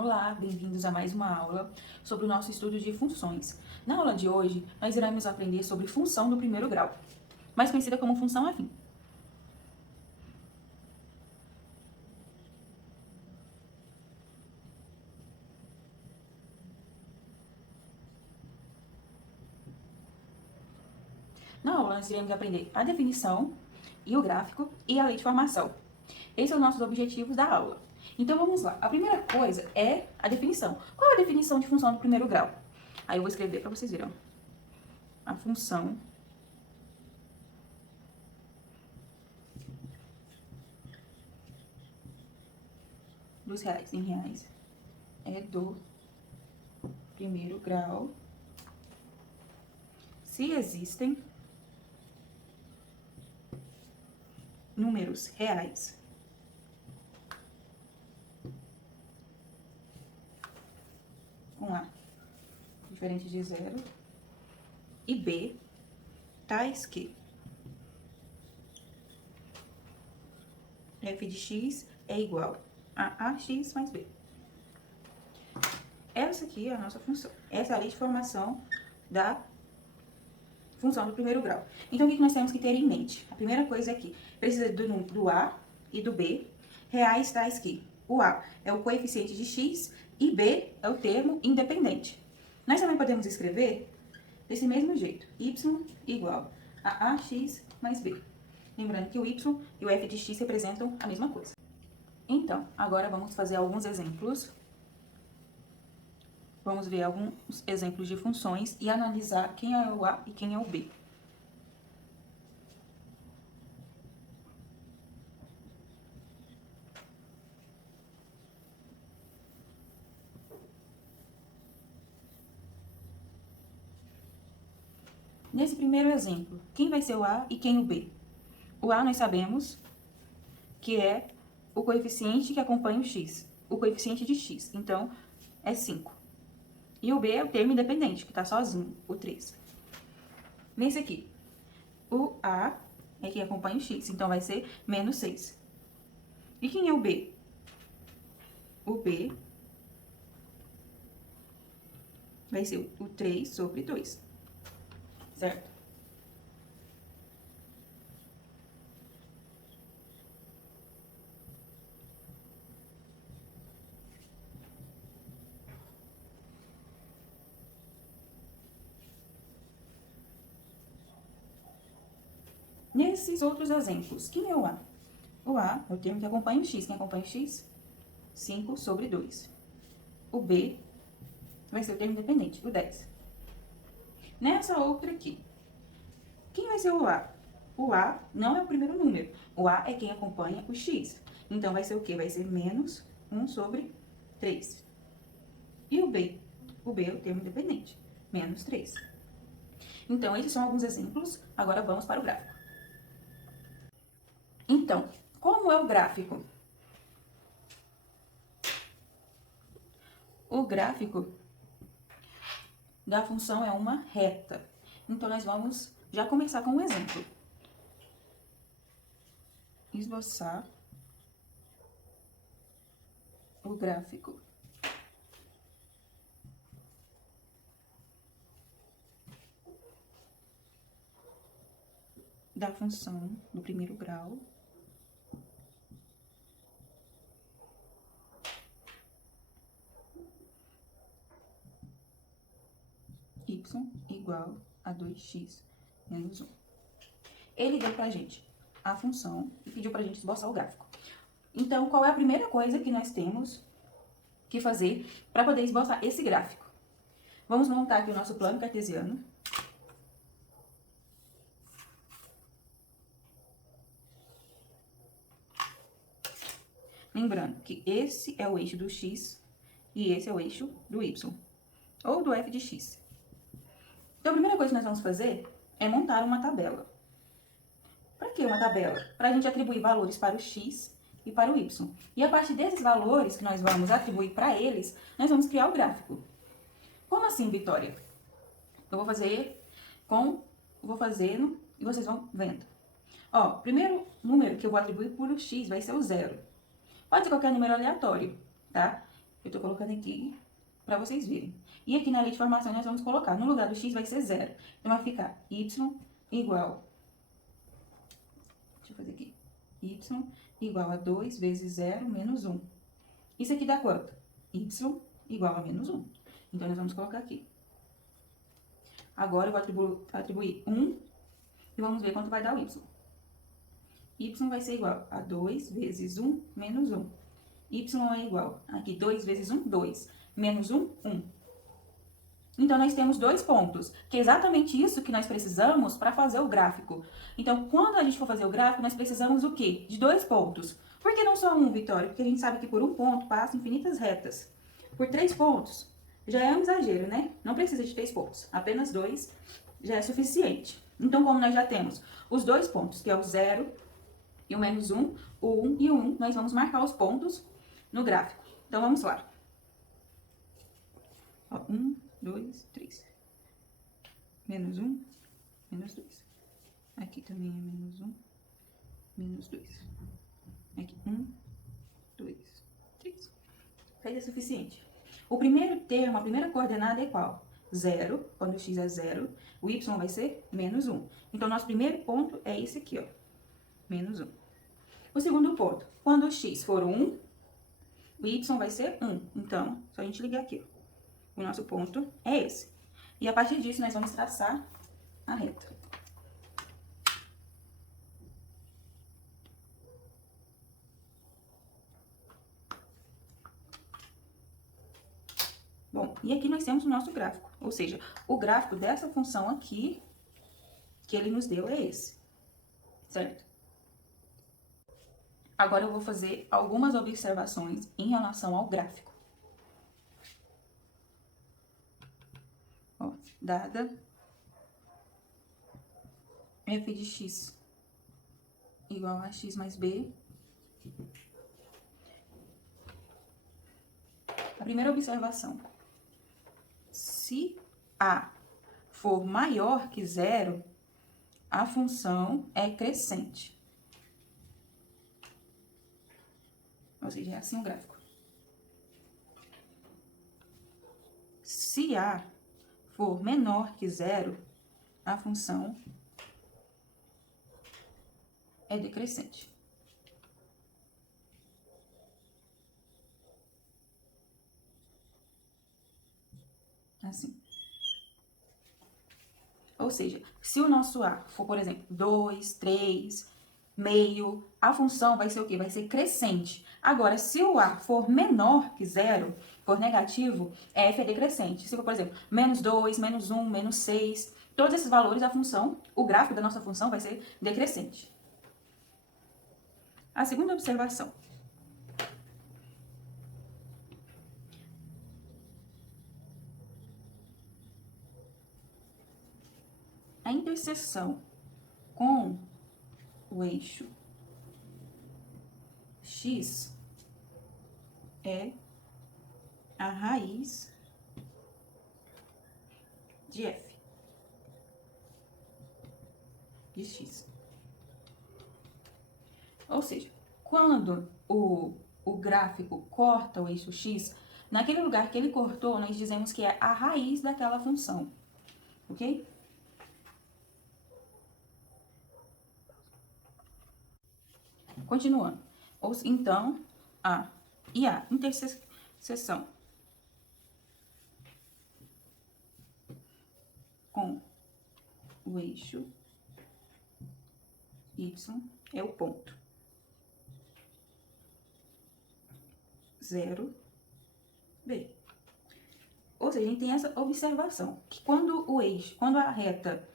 Olá, bem-vindos a mais uma aula sobre o nosso estudo de funções. Na aula de hoje, nós iremos aprender sobre função do primeiro grau, mais conhecida como função afim. Na aula, nós iremos aprender a definição e o gráfico e a lei de formação. Esses são os nossos objetivos da aula. Então, vamos lá. A primeira coisa é a definição. Qual é a definição de função do primeiro grau? Aí eu vou escrever para vocês verem. A função dos reais em reais é do primeiro grau se existem números reais com A diferente de zero e B tais que f de x é igual a ax mais b. Essa aqui é a nossa função. Essa é a lei de formação da função do primeiro grau. Então, o que nós temos que ter em mente? A primeira coisa é que precisa do A e do B, reais tais que o A é o coeficiente de x e B é o termo independente. Nós também podemos escrever desse mesmo jeito, y igual a ax mais b. Lembrando que o y e o f de x representam a mesma coisa. Então, agora vamos fazer alguns exemplos. Vamos ver alguns exemplos de funções e analisar quem é o A e quem é o B. Nesse primeiro exemplo, quem vai ser o A e quem o B? O A nós sabemos que é o coeficiente que acompanha o x, o coeficiente de x, então é 5. E o B é o termo independente, que está sozinho, o 3. Nesse aqui, o A é quem acompanha o x, então vai ser menos 6. E quem é o B? O B vai ser o 3 sobre 2, certo? Nesses outros exemplos, quem é o A? O A é o termo que acompanha o x. Quem acompanha o x? 5 sobre 2. O B vai ser o termo independente, o 10. Nessa outra aqui, quem vai ser o A? O A não é o primeiro número. O A é quem acompanha o x. Então, vai ser o quê? Vai ser menos 1 sobre 3. E o B? O B é o termo independente, menos 3. Então, esses são alguns exemplos. Agora, vamos para o gráfico. Então, como é o gráfico? O gráfico da função é uma reta. Então, nós vamos já começar com um exemplo. Esboçar o gráfico da função do primeiro grau y igual a 2x menos 1. Ele deu pra gente a função e pediu pra gente esboçar o gráfico. Então, qual é a primeira coisa que nós temos que fazer para poder esboçar esse gráfico? Vamos montar aqui o nosso plano cartesiano. Lembrando que esse é o eixo do x e esse é o eixo do y, ou do f de x. Então, a primeira coisa que nós vamos fazer é montar uma tabela. Para que uma tabela? Para a gente atribuir valores para o x e para o y. E a partir desses valores que nós vamos atribuir para eles, nós vamos criar o gráfico. Como assim, Vitória? Eu vou fazendo e vocês vão vendo. Ó, o primeiro número que eu vou atribuir para o x vai ser o 0. Pode ser qualquer número aleatório, tá? Eu tô colocando aqui pra vocês verem. E aqui na lei de formação nós vamos colocar, no lugar do x vai ser 0. Então, vai ficar y igual... Deixa eu fazer aqui. Y igual a 2 vezes 0 menos 1. Isso aqui dá quanto? Y igual a menos 1. Então, nós vamos colocar aqui. Agora, eu vou atribuir 1 e vamos ver quanto vai dar o y. Y vai ser igual a 2 vezes 1 menos 1. Y é igual, aqui 2 vezes 1, 2. Menos 1, 1. Então, nós temos dois pontos, que é exatamente isso que nós precisamos para fazer o gráfico. Então, quando a gente for fazer o gráfico, nós precisamos o quê? De dois pontos. Por que não só um, Vitória? Porque a gente sabe que por um ponto passa infinitas retas. Por 3 pontos, já é um exagero, né? Não precisa de 3 pontos, apenas 2 já é suficiente. Então, como nós já temos os dois pontos, que é o 0 e o menos 1, o 1 e o 1, nós vamos marcar os pontos no gráfico. Então, vamos lá. Ó, 1, 2, 3. Menos 1, menos 2. Aqui também é menos 1, menos 2. Aqui, 1, 2, 3. Fez o suficiente. O primeiro termo, a primeira coordenada é qual? 0, quando o x é 0, o y vai ser menos 1. Então, nosso primeiro ponto é esse aqui, ó, menos 1. O segundo ponto, quando o x for 1, o y vai ser 1. Então, só a gente ligar aqui, ó. O nosso ponto é esse. E a partir disso, nós vamos traçar a reta. Bom, e aqui nós temos o nosso gráfico. Ou seja, o gráfico dessa função aqui, que ele nos deu, é esse. Certo? Agora, eu vou fazer algumas observações em relação ao gráfico. Ó, dada f de x igual a x mais b. A primeira observação. Se a for maior que 0, a função é crescente. Ou seja, é assim o gráfico. Se a for menor que 0, a função é decrescente. Assim. Ou seja, se o nosso A for, por exemplo, 2, 3, meio, a função vai ser o quê? Vai ser crescente. Agora, se o A for menor que 0, for negativo, f é decrescente. Se for, por exemplo, menos 2, menos 1, menos 6, todos esses valores, a função, o gráfico da nossa função vai ser decrescente. A segunda observação. A interseção com o eixo x é a raiz de f de x. Ou seja, quando o gráfico corta o eixo x, naquele lugar que ele cortou, nós dizemos que é a raiz daquela função, ok? Continuando. Então, a interseção com o eixo y é o ponto 0, b. Ou seja, a gente tem essa observação, que quando a reta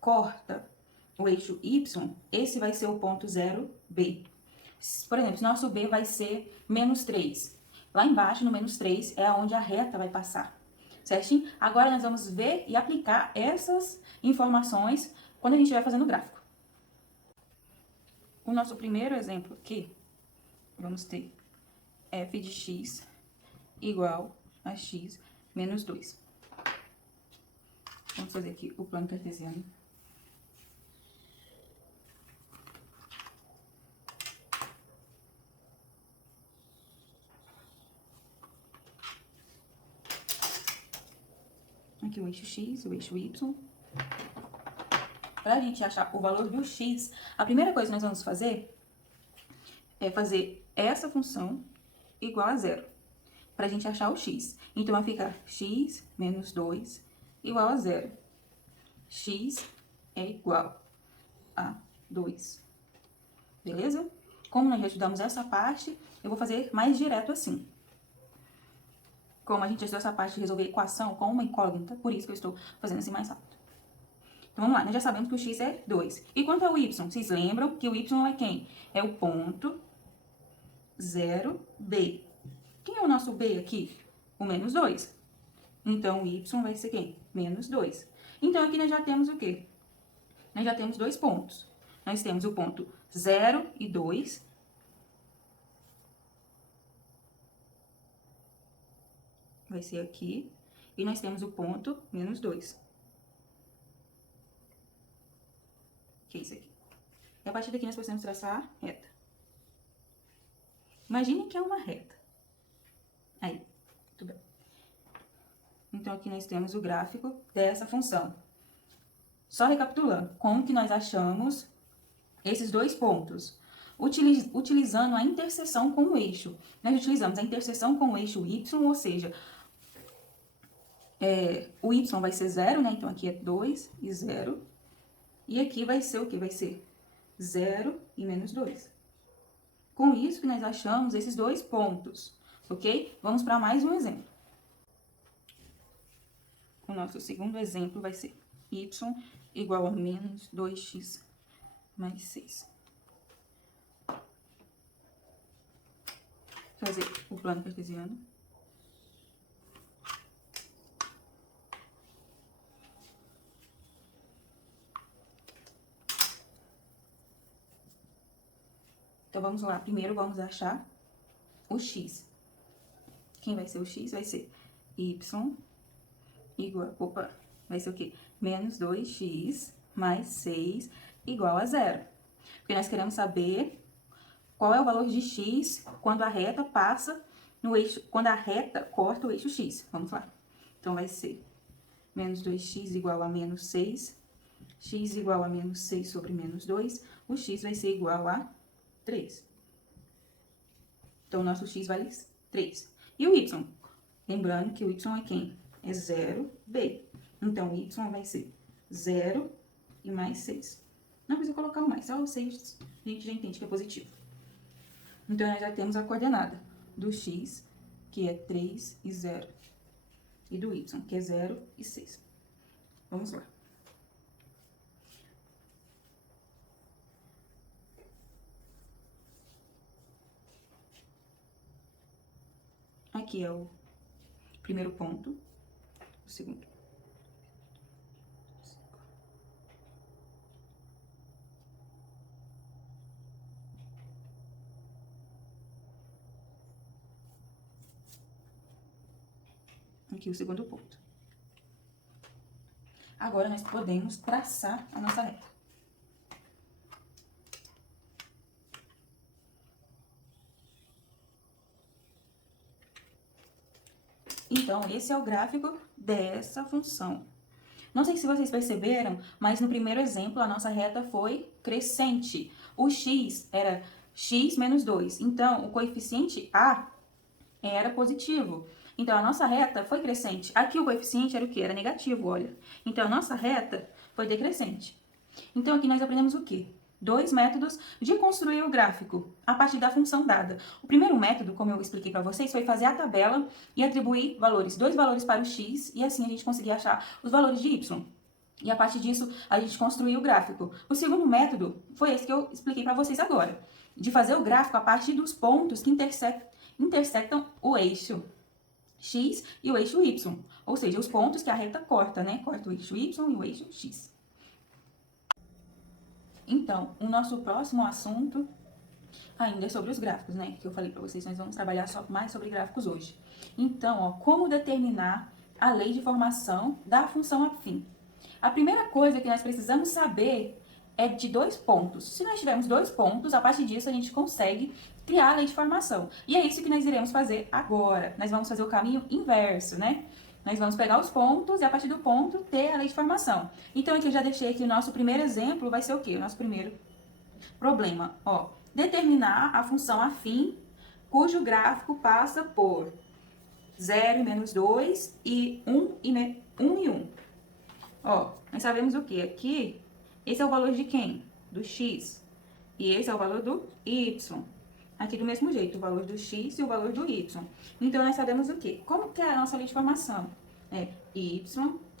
corta o eixo y, esse vai ser o ponto 0, b. Por exemplo, se nosso b vai ser menos 3. Lá embaixo, no menos 3, é onde a reta vai passar. Certinho? Agora, nós vamos ver e aplicar essas informações quando a gente estiver fazendo o gráfico. O nosso primeiro exemplo aqui, vamos ter f de x igual a x menos 2. Vamos fazer aqui o plano cartesiano. Aqui o eixo X, o eixo Y. Para a gente achar o valor do X, a primeira coisa que nós vamos fazer é fazer essa função igual a zero, para a gente achar o X. Então, vai ficar X menos 2 igual a zero. X é igual a 2. Beleza? Como nós já estudamos essa parte, eu vou fazer mais direto assim. Como a gente já estudou essa parte de resolver equação com uma incógnita, por isso que eu estou fazendo assim mais rápido. Então, vamos lá. Nós já sabemos que o X é 2. E quanto ao Y? Vocês lembram que o Y é quem? É o ponto 0B. Quem é o nosso B aqui? O menos 2. Então, o Y vai ser quem? Menos 2. Então, aqui nós já temos o quê? Nós já temos dois pontos. Nós temos o ponto 0 e 2. Vai ser aqui. E nós temos o ponto menos 2. Que é isso aqui. E a partir daqui nós precisamos traçar a reta. Imagine que é uma reta. Aí, muito bem. Então, aqui nós temos o gráfico dessa função. Só recapitulando, como que nós achamos esses dois pontos? Utilizando a interseção com o eixo. Nós utilizamos a interseção com o eixo Y, ou seja, o Y vai ser 0, né? Então, aqui é 2 e 0. E aqui vai ser o que? Vai ser 0 e menos 2. Com isso que nós achamos esses dois pontos, ok? Vamos para mais um exemplo. O nosso segundo exemplo vai ser y igual a menos 2x mais 6. Fazer o plano cartesiano. Então, vamos lá. Primeiro, vamos achar o x. Quem vai ser o x? Vai ser y igual... Opa! Vai ser o quê? Menos 2x mais 6 igual a 0. Porque nós queremos saber qual é o valor de x quando a reta passa no eixo... Quando a reta corta o eixo x. Vamos lá. Então, vai ser menos 2x igual a menos 6. X igual a menos 6 sobre menos 2. O x vai ser igual a 3. Então, o nosso x vale 3. E o y? Lembrando que o y é quem? É 0b. Então, o y vai ser 0 e mais 6. Não precisa colocar o mais, só o 6 a gente já entende que é positivo. Então, nós já temos a coordenada do x, que é 3 e 0. E do y, que é 0 e 6. Vamos lá. Aqui é o primeiro ponto, o segundo. Aqui o segundo ponto. Agora, nós podemos traçar a nossa reta. Então, esse é o gráfico dessa função. Não sei se vocês perceberam, mas no primeiro exemplo, a nossa reta foi crescente. O x era x menos 2. Então, o coeficiente a era positivo. Então, a nossa reta foi crescente. Aqui o coeficiente era o quê? Era negativo, olha. Então, a nossa reta foi decrescente. Então, aqui nós aprendemos o quê? Dois métodos de construir o gráfico a partir da função dada. O primeiro método, como eu expliquei para vocês, foi fazer a tabela e atribuir valores, dois valores para o x, e assim a gente conseguia achar os valores de y. E a partir disso, a gente construiu o gráfico. O segundo método foi esse que eu expliquei para vocês agora, de fazer o gráfico a partir dos pontos que intersectam o eixo x e o eixo y. Ou seja, os pontos que a reta corta, né? Corta o eixo y e o eixo x. Então, o nosso próximo assunto ainda é sobre os gráficos, né? Que eu falei para vocês, nós vamos trabalhar mais sobre gráficos hoje. Então, ó, como determinar a lei de formação da função afim. A primeira coisa que nós precisamos saber é de dois pontos. Se nós tivermos dois pontos, a partir disso a gente consegue criar a lei de formação. E é isso que nós iremos fazer agora. Nós vamos fazer o caminho inverso, né? nós vamos pegar os pontos e a partir do ponto ter a lei de formação. Então, aqui eu já deixei aqui o nosso primeiro exemplo, vai ser o quê? O nosso primeiro problema, ó. Determinar a função afim cujo gráfico passa por 0 e menos 2 e 1 e 1. Ó, nós sabemos o que? Aqui, esse é o valor de quem? Do x. E esse é o valor do y. Aqui do mesmo jeito, o valor do x e o valor do y. Então, nós sabemos o quê? Como que é a nossa lei de formação? É y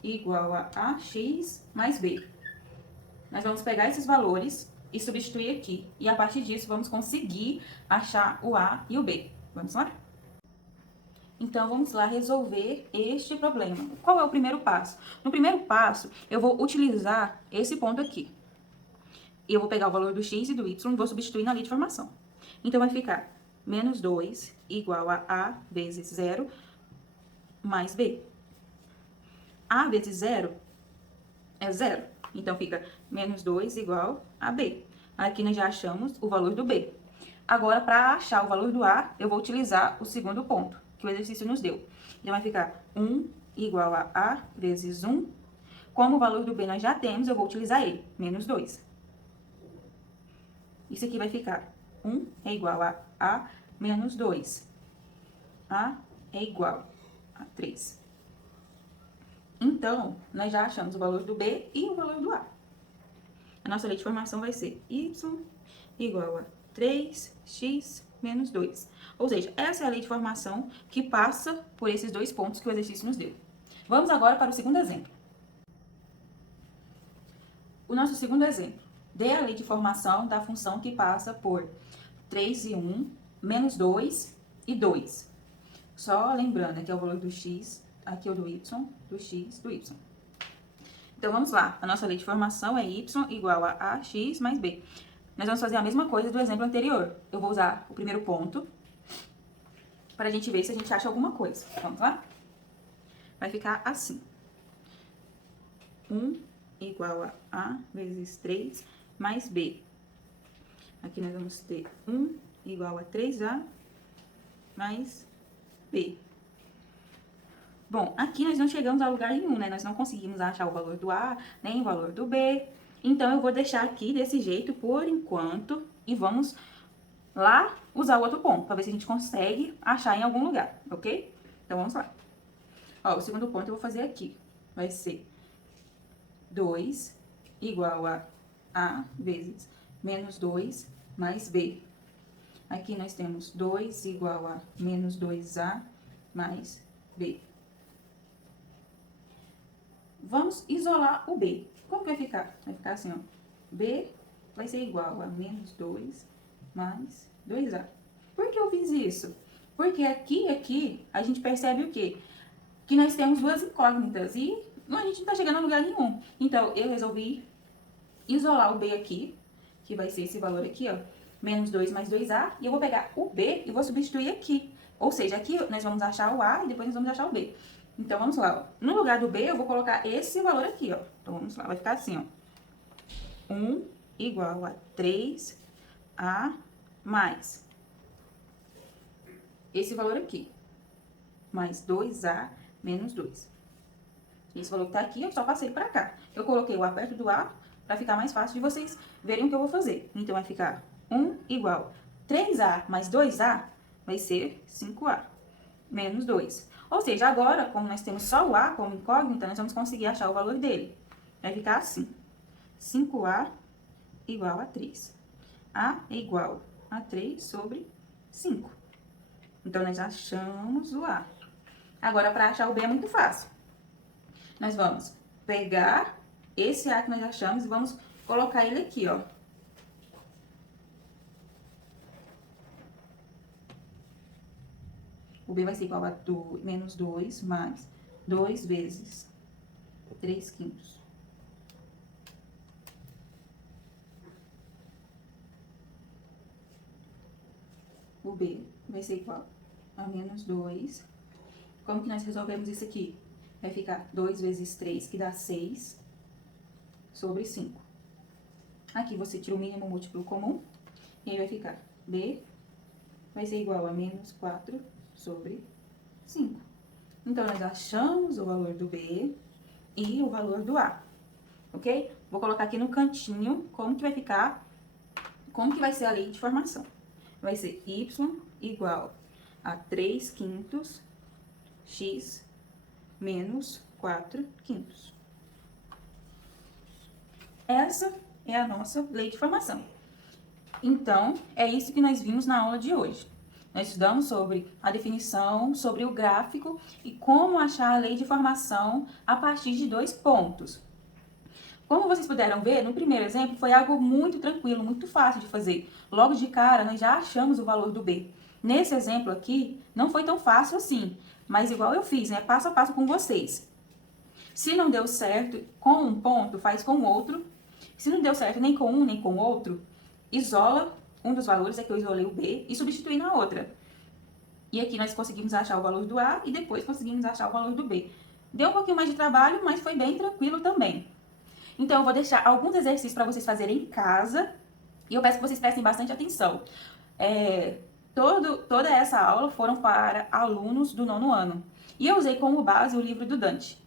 igual a ax mais b. Nós vamos pegar esses valores e substituir aqui. E a partir disso, vamos conseguir achar o a e o b. Vamos lá? Então, vamos lá resolver este problema. Qual é o primeiro passo? No primeiro passo, eu vou utilizar esse ponto aqui. E eu vou pegar o valor do x e do y e vou substituir na lei de formação. Então, vai ficar menos 2 igual a vezes 0 mais b. A vezes 0 é 0. Então, fica menos 2 igual a b. Aqui nós já achamos o valor do b. Agora, para achar o valor do a, eu vou utilizar o segundo ponto, que o exercício nos deu. Então, vai ficar 1 igual a vezes 1. Como o valor do b nós já temos, eu vou utilizar ele, menos 2. Isso aqui vai ficar 1 é igual a menos 2. A é igual a 3. Então, nós já achamos o valor do b e o valor do a. A nossa lei de formação vai ser y igual a 3x menos 2. Ou seja, essa é a lei de formação que passa por esses dois pontos que o exercício nos deu. Vamos agora para o segundo exemplo. O nosso segundo exemplo. Dê a lei de formação da função que passa por 3 e 1, menos 2 e 2. Só lembrando, aqui é o valor do x, aqui é o do y, do x, do y. Então, vamos lá. A nossa lei de formação é y igual a ax mais b. Nós vamos fazer a mesma coisa do exemplo anterior. Eu vou usar o primeiro ponto para a gente ver se a gente acha alguma coisa. Vamos lá? Vai ficar assim. 1 igual a vezes 3 mais b. Aqui nós vamos ter 1 igual a 3a mais b. Bom, aqui nós não chegamos a lugar nenhum, né? Nós não conseguimos achar o valor do a, nem o valor do b. Então, eu vou deixar aqui desse jeito por enquanto e vamos lá usar o outro ponto, para ver se a gente consegue achar em algum lugar, ok? Então, vamos lá. Ó, o segundo ponto eu vou fazer aqui. Vai ser 2 igual a vezes menos 2 mais b. Aqui nós temos 2 igual a menos 2a mais b. Vamos isolar o b. Como que vai ficar? Vai ficar assim, ó. B vai ser igual a menos 2 mais 2a. Por que eu fiz isso? Porque aqui, a gente percebe o quê? Que nós temos duas incógnitas e a gente não tá chegando a lugar nenhum. Então, eu resolvi isolar o b aqui, que vai ser esse valor aqui, ó. Menos 2 mais 2a. E eu vou pegar o b e vou substituir aqui. Ou seja, aqui nós vamos achar o a e depois nós vamos achar o b. Então, vamos lá, ó. No lugar do b, eu vou colocar esse valor aqui, ó. Então, vamos lá, vai ficar assim, ó. 1 igual a 3a mais esse valor aqui. Mais 2a menos 2. Esse valor que tá aqui, eu só passei pra cá. Eu coloquei o a perto do a pra ficar mais fácil de vocês verem o que eu vou fazer. Então, vai ficar 1 igual a 3a mais 2a vai ser 5a menos 2. Ou seja, agora, como nós temos só o a como incógnita, nós vamos conseguir achar o valor dele. Vai ficar assim. 5a igual a 3. A é igual a 3 sobre 5. Então, nós achamos o a. Agora, para achar o b é muito fácil. Nós vamos pegar esse a que nós achamos e vamos colocar ele aqui, ó. O b vai ser igual a menos 2 mais 2 vezes 3 quintos. O b vai ser igual a menos 2. Como que nós resolvemos isso aqui? Vai ficar 2 vezes 3, que dá 6, sobre 5. Aqui você tira o mínimo múltiplo comum, e aí vai ficar b vai ser igual a menos 4 sobre 5. Então, nós achamos o valor do B e o valor do A, ok? Vou colocar aqui no cantinho como que vai ficar, como que vai ser a lei de formação. Vai ser y igual a 3/5 x menos 4/5. Essa é a nossa lei de formação. Então, é isso que nós vimos na aula de hoje. Nós estudamos sobre a definição, sobre o gráfico e como achar a lei de formação a partir de 2 pontos. Como vocês puderam ver, no primeiro exemplo foi algo muito tranquilo, muito fácil de fazer. Logo de cara, nós já achamos o valor do B. Nesse exemplo aqui, não foi tão fácil assim, mas igual eu fiz, né? Passo a passo com vocês. Se não deu certo com um ponto, faz com o outro. Se não deu certo nem com um nem com o outro, isola um dos valores, aqui eu isolei o B, e substitui na outra. E aqui nós conseguimos achar o valor do A e depois conseguimos achar o valor do B. Deu um pouquinho mais de trabalho, mas foi bem tranquilo também. Então, eu vou deixar alguns exercícios para vocês fazerem em casa. E eu peço que vocês prestem bastante atenção. Toda essa aula foram para alunos do 9º ano. E eu usei como base o livro do Dante.